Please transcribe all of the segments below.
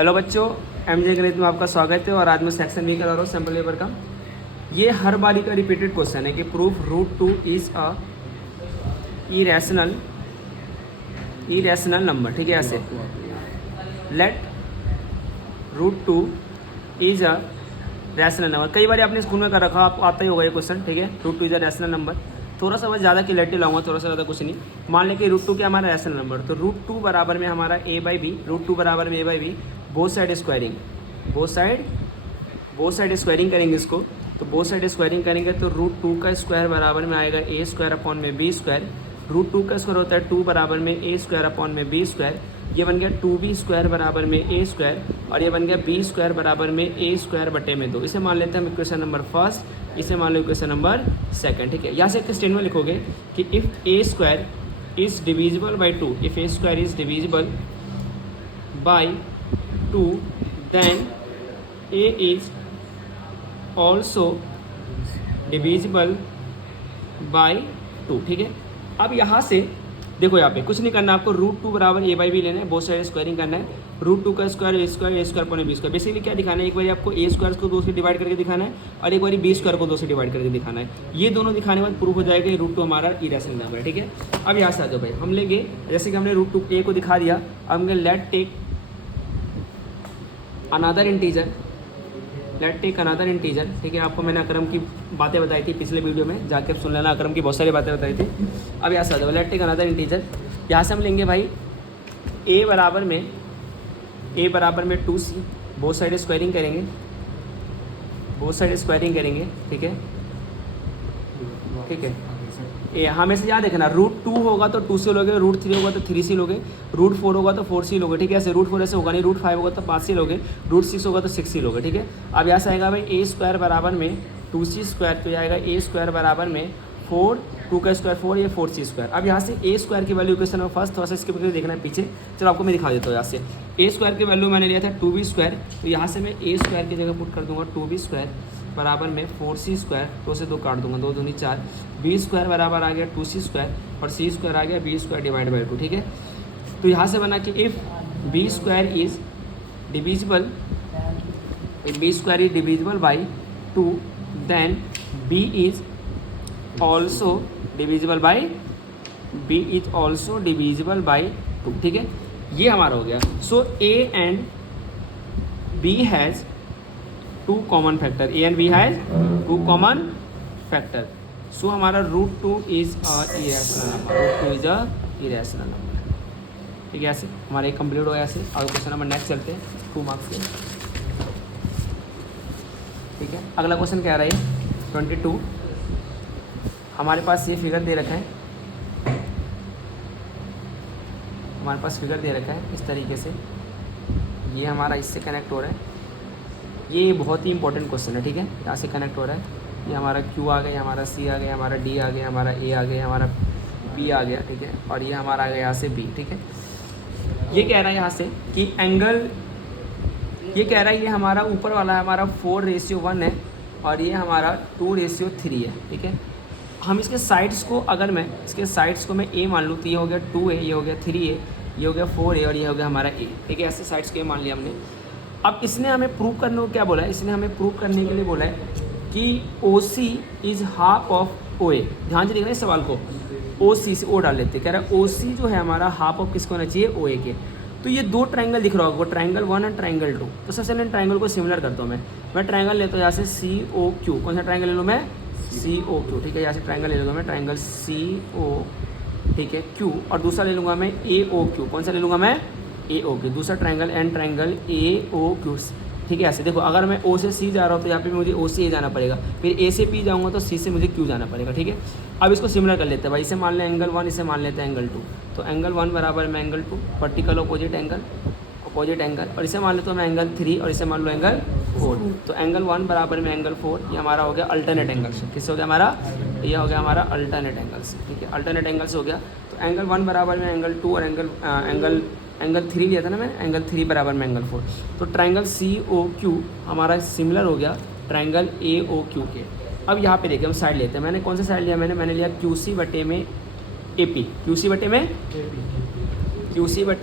Hello बच्चों, MJ गणित में आपका स्वागत है। और आज मैं सेक्शन बी करा रहा हूँ, सैम्पल पेपर का। ये हर बारी का रिपीटेड क्वेश्चन है कि proof √2 is a irrational number. ठीक है, ऐसे let √2 is a rational number. कई बार आपने स्कूल में कर रखा, आपको आता ही होगा ये क्वेश्चन। ठीक है, √2 इज अ रैशनल नंबर। थोड़ा सा बस ज़्यादा क्लियरिटी लाऊंगा, थोड़ा सा ज़्यादा कुछ नहीं। मान लें कि √2 क्या हमारा रैशनल नंबर, तो √2 बराबर में हमारा a/b, √2 बराबर में a/b, both side squaring, both side squaring करेंगे इसको। तो बोथ साइड स्क्वायरिंग करेंगे तो √2 का स्क्वायर बराबर में आएगा a² अपॉन में b²। √2 का स्क्वायर होता है 2 बराबर में a² अपॉन में b²। ये बन गया 2b² बराबर में a², और ये बन गया b² बराबर में a² बटे में 2। इसे मान लेते हैं हम इक्वेशन नंबर फर्स्ट, इसे मान लो इक्वेशन नंबर सेकंड। ठीक है, यहाँ से एक स्टेटमेंट लिखोगे कि if a² is divisible by 2, if a² is divisible by 2 then a is also divisible by 2। ठीक है, अब यहाँ से देखो, यहाँ पे कुछ नहीं करना आपको, √2 बराबर a/b लेना है, बोथ साइड स्क्वायरिंग करना है। √2 का square a² upon b²। Basically क्या दिखाना है, एक बार आपको a² को 2 से डिवाइड करके दिखाना है और एक बार b² को 2 से डिवाइड करके दिखाना है। ये दोनों दिखाने के बाद प्रूफ हो जाएगा √2 हमारा इरेशनल नंबर है। ठीक है, अब यहाँ से आ जाओ भाई, हम लेंगे जैसे कि हमने √2 a को दिखा दिया। अब हम लेट टेक अनदर इंटीजर। ठीक है, आपको मैंने अकरम की बातें बताई थी पिछले वीडियो में, जाकर सुन लेना, अकरम की बहुत सारी बातें बताई थी। अब यहाँ से आ जाओ, लेट टेक अनदर इंटीजर। यहाँ से हम लेंगे भाई a बराबर में 2c, बोथ साइड स्क्वायरिंग करेंगे, ठीक है। ये हमेशा याद रखना, √2 होगा तो 2c लोगे, √3 होगा तो 3c लोगे, √4 होगा तो 4c लोगे। ठीक है, ऐसे √4 ऐसे होगा नहीं, √5 होगा तो 5c लोगे, √6 होगा तो 6c लोगे। ठीक है, अब यहाँ से आएगा भाई a² बराबर में 2c², तो आएगा a² बराबर में 4, 2 का स्क्वायर 4, ये 4c²। अब यहाँ से a² की वैल्यू क्वेश्चन नंबर फर्स्ट, थोड़ा सा इसके ऊपर देखना है पीछे। चलो आपको मैं दिखा देता हूँ। यहाँ से a² की वैल्यू मैंने लिया था 2b², तो यहाँ से मैं a² की जगह पुट कर दूंगा 2b² बराबर में 4c², 2 से 2 काट दूंगा, 2 दूनी 4, b² बराबर आ गया 2c² और c² आ गया b² डिवाइड बाई 2। ठीक है, तो यहाँ से बना कि if b² is divisible by 2 then b is also divisible by 2। ठीक है, ये हमारा हो गया। So a and b has 2 common factor, so हमारा √2 इज अ इरेशनल नंबर। ठीक है, ऐसे हमारा एक कंप्लीट हो गया। ऐसे और क्वेश्चन नंबर नेक्स्ट चलते हैं, 2 मार्क्स के। ठीक है, अगला क्वेश्चन क्या आ रहा है 22। हमारे पास ये फिगर दे रखा है, इस तरीके से। ये हमारा इससे कनेक्ट हो रहा है, ये बहुत ही इंपॉर्टेंट क्वेश्चन है। ठीक है, यहाँ से कनेक्ट हो रहा है, ये हमारा Q आ गया, हमारा C आ गया, हमारा D आ गया, हमारा A आ गया, हमारा B आ गया। ठीक है, और ये हमारा आ गया यहाँ से B। ठीक है, ये कह रहा है यहाँ से कि एंगल, ये कह रहा है ये हमारा ऊपर वाला है हमारा 4:1 है और ये हमारा 2:3 है। ठीक है, हम इसके साइड्स को, अगर मैं इसके साइड्स को मैं A मान लूँ तो ये हो गया 2A, ये हो गया 3A, ये हो गया 4A और ये हो गया हमारा A। ठीक है, ऐसे साइड्स को मान लिया हमने। अब इसने हमें प्रूव करने को क्या बोला है, इसने हमें प्रूव करने के लिए बोला है कि OC is half of OA। ध्यान से देखना इस सवाल को, OC से O डाल लेते हैं। कह रहा है OC जो है हमारा हाफ ऑफ किसको होना चाहिए, OA के। तो ये 2 ट्रायंगल दिख रहा होगा, ट्रायंगल 1 और ट्रायंगल 2। तो सबसे पहले ट्रायंगल को सिमिलर करता हूँ मैं ट्रायंगल लेता हूँ यहाँ से COQ। कौन सा ट्रायंगल ले लूँ मैं, COQ। ठीक है, यहाँ से ट्रायंगल ले लूँगा मैं, ट्रायंगल CO, ठीक है, Q, और दूसरा ले लूँगा मैं AOQ। कौन सा ले लूँगा मैं, AOQ, दूसरा ट्रायंगल एंड ट्रायंगल AOQ। ठीक है, ऐसे देखो, अगर मैं O से C जा रहा हूँ तो यहाँ पे मुझे O से A जाना पड़ेगा, फिर A से P जाऊँगा तो C से मुझे Q जाना पड़ेगा। ठीक है, अब इसको सिमिलर कर लेते हैं भाई, इसे मान लें एंगल 1, इसे मान लेते हैं एंगल 2। तो एंगल 1 बराबर में एंगल 2, वर्टिकल अपोजिट एंगल, और इसे मान लेता हूँ मैं एंगल 3 और इसे मान लो एंगल 4। तो एंगल 1 बराबर में एंगल 4, ये हमारा हो गया अल्टरनेट एंगल से। किससे हो गया हमारा, ये हो गया हमारा अल्टरनेट एंगल से। ठीक है, अल्टरनेट एंगल से हो गया। तो एंगल 1 बराबर में एंगल 2 और एंगल 3 लिया था ना मैं, एंगल 3 बराबर में एंगल 4। तो ट्रायंगल COQ हमारा सिमिलर हो गया ट्रायंगल AOQ के। अब यहाँ पे देखिए हम साइड लेते हैं, मैंने कौन सा साइड लिया, मैंने लिया QC बटे में AP, QC बटे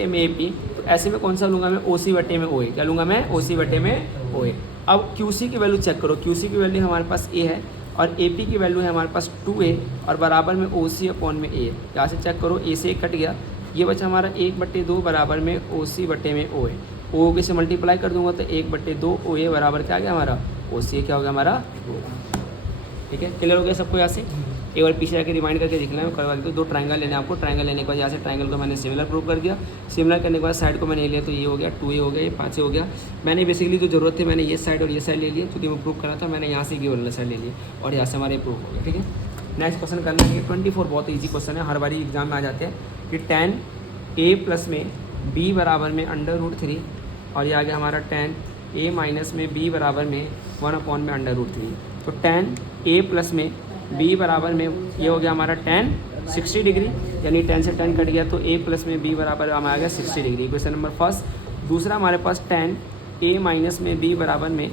में AP। तो ऐसे में कौन सा लूँगा मैं, ओ सी बटे में ओ ए, क्या लूँगा मैं, ओ सी बटे में ओ ए। अब क्यू सी की वैल्यू चेक करो, क्यू सी की वैल्यू हमारे पास ए है और ए पी की वैल्यू है हमारे पास 2a और बराबर में ओ सी अपॉन में ए। यहाँ से चेक करो, ए से कट गया, ये बचा हमारा 1/2 बराबर में ओ सी बटे में ओ ए। ओ के से मल्टीप्लाई कर दूंगा तो 1/2 ओ ए बराबर क्या आ गया हमारा, ओ सी क्या हो गया हमारा, ठीक है। क्लियर हो गया सबको। यहाँ से एक बार पीछे जाकर रिमाइंड करके देख लें, मैं करवा देता हूँ। 2 ट्रायंगल लेने आपको, ट्रायंगल लेने के बाद यहाँ से ट्रायंगल को मैंने सिमिलर प्रूव कर दिया, सिमिलर करने के बाद साइड को मैंने लिया तो ये हो गया 2a हो गया, ये 5a हो गया। मैंने बेसिकली जो जरूरत थी मैंने ये साइड और ये साइड ले लिया क्योंकि वो प्रूव करा था मैंने, यहाँ से ये वाला साइड ले लिया और यहाँ से हमारे प्रूव हो गया, ठीक है। नेक्स्ट क्वेश्चन करना है 24, बहुत ईजी क्वेश्चन है, हर बारी एग्जाम में आ जाते हैं कि tan a प्लस में b बराबर में √3 और ये आ गया हमारा tan a माइनस में b बराबर में 1 में √3। तो tan a प्लस में b बराबर में ये हो गया हमारा tan 60 डिग्री, यानी tan से tan कट गया तो a प्लस में b बराबर हमें आ गया 60 डिग्री, क्वेश्चन नंबर फर्स्ट। दूसरा हमारे पास tan a माइनस में b बराबर में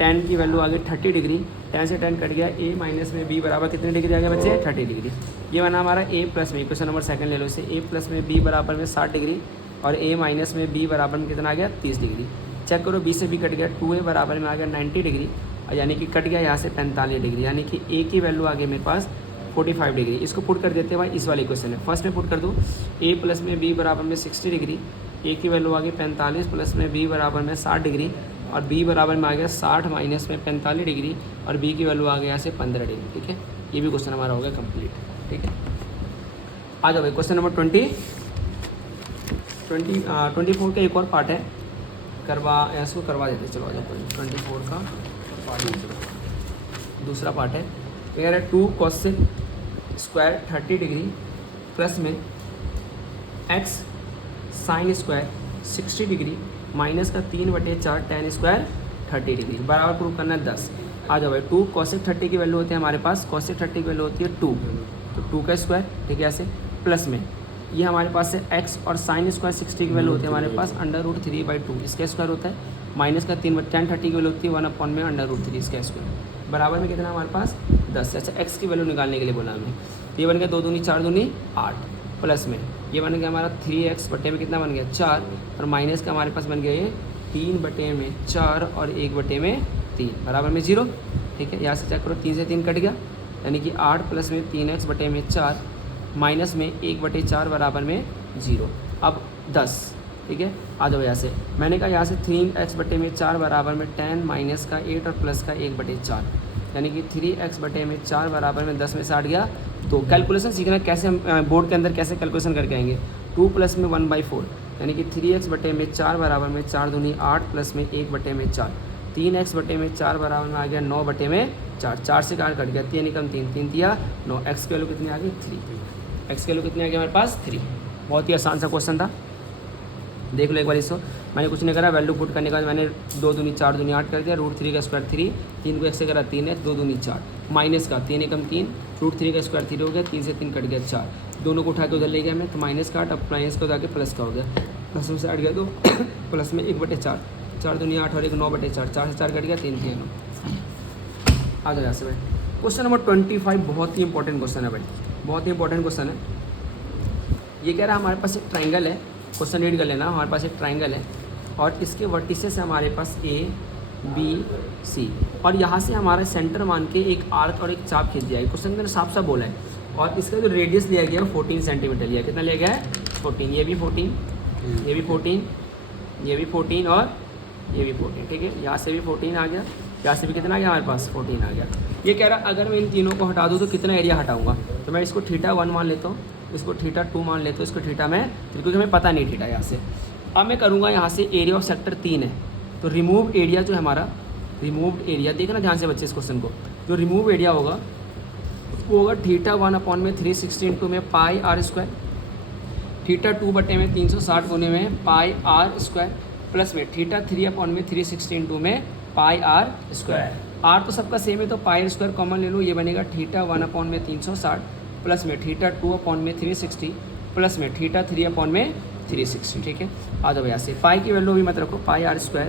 tan की वैल्यू आ गई 30 डिग्री, tan से tan कट गया, a माइनस में b बराबर कितने डिग्री आ गया बच्चे, 30 डिग्री। ये बना हमारा a प्लस में, क्वेश्चन नंबर सेकंड ले लो इसे, a प्लस में b बराबर में 60 डिग्री और a माइनस में b बराबर में कितना आ गया 30 डिग्री। चेक करो, b से b कट गया, 2a बराबर में आ गया 90 डिग्री और यानी कि कट गया यहाँ से 45 डिग्री, यानी कि a की वैल्यू आ गई मेरे पास 45 डिग्री। इसको पुट कर देते हैं भाई, इस वाले क्वेश्चन में फर्स्ट में पुट कर दूँ, a प्लस में b बराबर में 60 डिग्री, a की वैल्यू आ गई 45 प्लस में b बराबर में 60 डिग्री और b बराबर में आ गया 60 माइनस में 45 डिग्री और b की वैल्यू आ गया यहाँ से 15 डिग्री, ठीक है। ये भी क्वेश्चन हमारा हो गया कंप्लीट, ठीक है। आ जाओ भाई क्वेश्चन नंबर 24 का एक और पार्ट है, इसको करवा देते, चलो आ जाओ 24 का पार्ट, दूसरा पार्ट है। तो यार 2 cosec स्क्वायर 30 डिग्री प्लस में x sine square 60 degree minus का 3/4 tan स्क्वायर 30 डिग्री बराबर प्रूव करना है 10। आ जाओ भाई 2 cosec 30 की वैल्यू होती है हमारे पास, cosec 30 की वैल्यू होती है 2, तो 2 का स्क्वायर, ठीक है, ऐसे प्लस में ये हमारे पास है x और साइन स्क्वायर 60 की वैल्यू होती है हमारे पास √3/2, इसका स्क्वायर होता है, माइनस का 3/tan 30 की वैल्यू होती है 1 में √3 इसका स्क्वायर बराबर में कितना हमारे पास 10। अच्छा x की वैल्यू निकालने के लिए बोला हमें, तो ये बन गया 2 दूनी 4 दूनी 8 प्लस में ये बन गया हमारा 3x बटे में कितना बन गया 4 और माइनस का हमारे पास बन गया ये 3/4 और 1/3 बराबर में 0, ठीक है। यहाँ से चेक करो, 3 से 3 कट गया, यानी कि 8 प्लस में 3x बटे में 4 माइनस में 1/4 बराबर में 0, अब 10, ठीक है। आ जाओ यहाँ से, मैंने कहा यहाँ से 3x बटे में 4 बराबर में 10 माइनस का 8 और प्लस का 1/4, यानी कि 3x बटे में 4 बराबर में 10 में से 8 गया। तो कैलकुलेशन सीखना कैसे, हम बोर्ड के अंदर कैसे कैलकुलेशन करके आएंगे, 2 प्लस में 1/4 यानी कि 3x बटे में 4 बराबर में 4 दूनी 8 प्लस में 1/4, 3x बटे में 4 बराबर में आ गया 9/4, 4 से 4 कट गया, 3 निकम 3, 3 दिया 9, x की वैल्यू कितनी आ गई 3, x की वैल्यू कितनी आ गई हमारे पास 3। बहुत ही आसान सा क्वेश्चन था, देख लो एक बार इसको। मैंने कुछ नहीं करा, वैल्यू पुट करने के बाद मैंने 2 दूनी 4 दूनी 8 कर दिया, √3 का स्क्वायर 3, 3 को x से करा 3x, 2 दूनी 4 माइनस का 3 एकम 3, √3 का स्क्वायर 3 हो गया, 3 से 3 कट गया 4, दोनों को उठा के उधर ले गया मैं, तो माइनस का 8, अब माइनस को जाके प्लस का हो गया, प्लस में से 8 गया तो प्लस में 1/4, 4 दूनी 8 और 1 9/4, 4 से 4 कट गया 3 3 9। आ जाओ यहाँ से भाई क्वेश्चन नंबर 25, बहुत ही इंपॉर्टेंट क्वेश्चन है भाई, बहुत ही इंपॉर्टेंट क्वेश्चन है। ये कह रहा है हमारे पास एक ट्राइंगल है, क्वेश्चन रीड कर लेना, हमारे पास एक ट्राइंगल है और इसके वर्टिसेस है हमारे पास A B C और यहाँ से हमारा सेंटर मान के एक आर्क और एक चाप खींच दिया है। क्वेश्चन में साफ साफ बोला है और इसका जो रेडियस लिया गया है 14 सेंटीमीटर लिया, कितना लिया गया है 14, ये भी 14, ये भी 14, ये भी 14 और ये भी 14, ठीक है। यहाँ से भी 14 आ गया, यहाँ से भी कितना आ गया हमारे पास 14 आ गया। ये कह रहा है अगर मैं इन तीनों को हटा दूँ तो कितना एरिया हटाऊंगा, तो मैं इसको θ1 मान लेता हूँ, इसको θ2 मान लेता हूँ, इसको थीटा में, क्योंकि हमें पता नहीं थीटा यहाँ से। अब मैं करूँगा यहाँ से एरिया ऑफ सेक्टर 3 है, तो रिमूव एरिया जो है हमारा, रिमूव एरिया देखना ध्यान से बच्चे इस क्वेश्चन को, जो रिमूव एरिया होगा वो होगा θ1 में 360 इंटू में πr², θ2 बटे में 360 गुने में πr² प्लस में θ3 में 360 इंटू में πr²। r तो सबका सेम है तो πr² कॉमन ले लो, ये बनेगा θ1 में 360 प्लस में θ2 में 360 प्लस में θ3 में 360, ठीक है। आ जाओ यहाँ से पाई की वैल्यू भी मत रखो, πr²,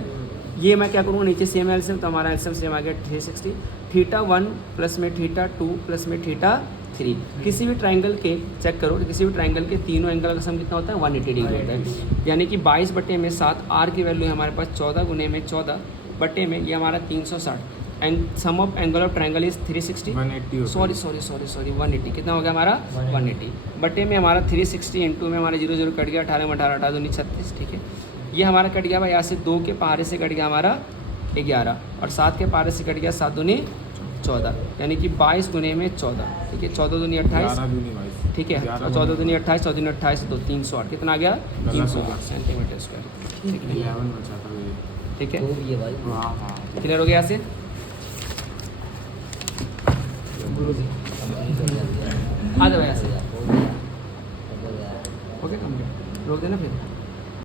ये मैं क्या करूँगा नीचे सेम एल्सियम, तो हमारा एल्सियम सेम आ गया 360, θ1 प्लस में θ2 प्लस में θ3 3। किसी भी ट्राइंगल के चेक करो, किसी भी ट्राइंगल के तीनों एंगल का सम कितना होता है 180 डिग्री होता है। यानी कि 22/7 आर की वैल्यू है हमारे पास 14 गुने में 14 बटे में ये हमारा 360 and sum of angle of triangle is 360 sorry 180 कितना हो गया हमारा 180 बटे में हमारा 360 इंटू में हमारा 0 0 कट गया 18 में 18 18 दूनी 36 ठीक है। ये हमारा कट गया भाई यहाँ से 2 के पारे से कट गया हमारा 11 और 7 के पारे से कट गया 7 दूनी 14 यानी कि 22 गुने में 14 ठीक है। 14 दूनी 28 ठीक है और 14 दूनी 28 14 दूनी 28 तो 308 कितना आ गया 308 सेंटीमीटर स्क्वायर ठीक है। क्लियर हो गया यहाँ से आ जाओ यहाँ से ओके कंप्लीट रोक देना फिर।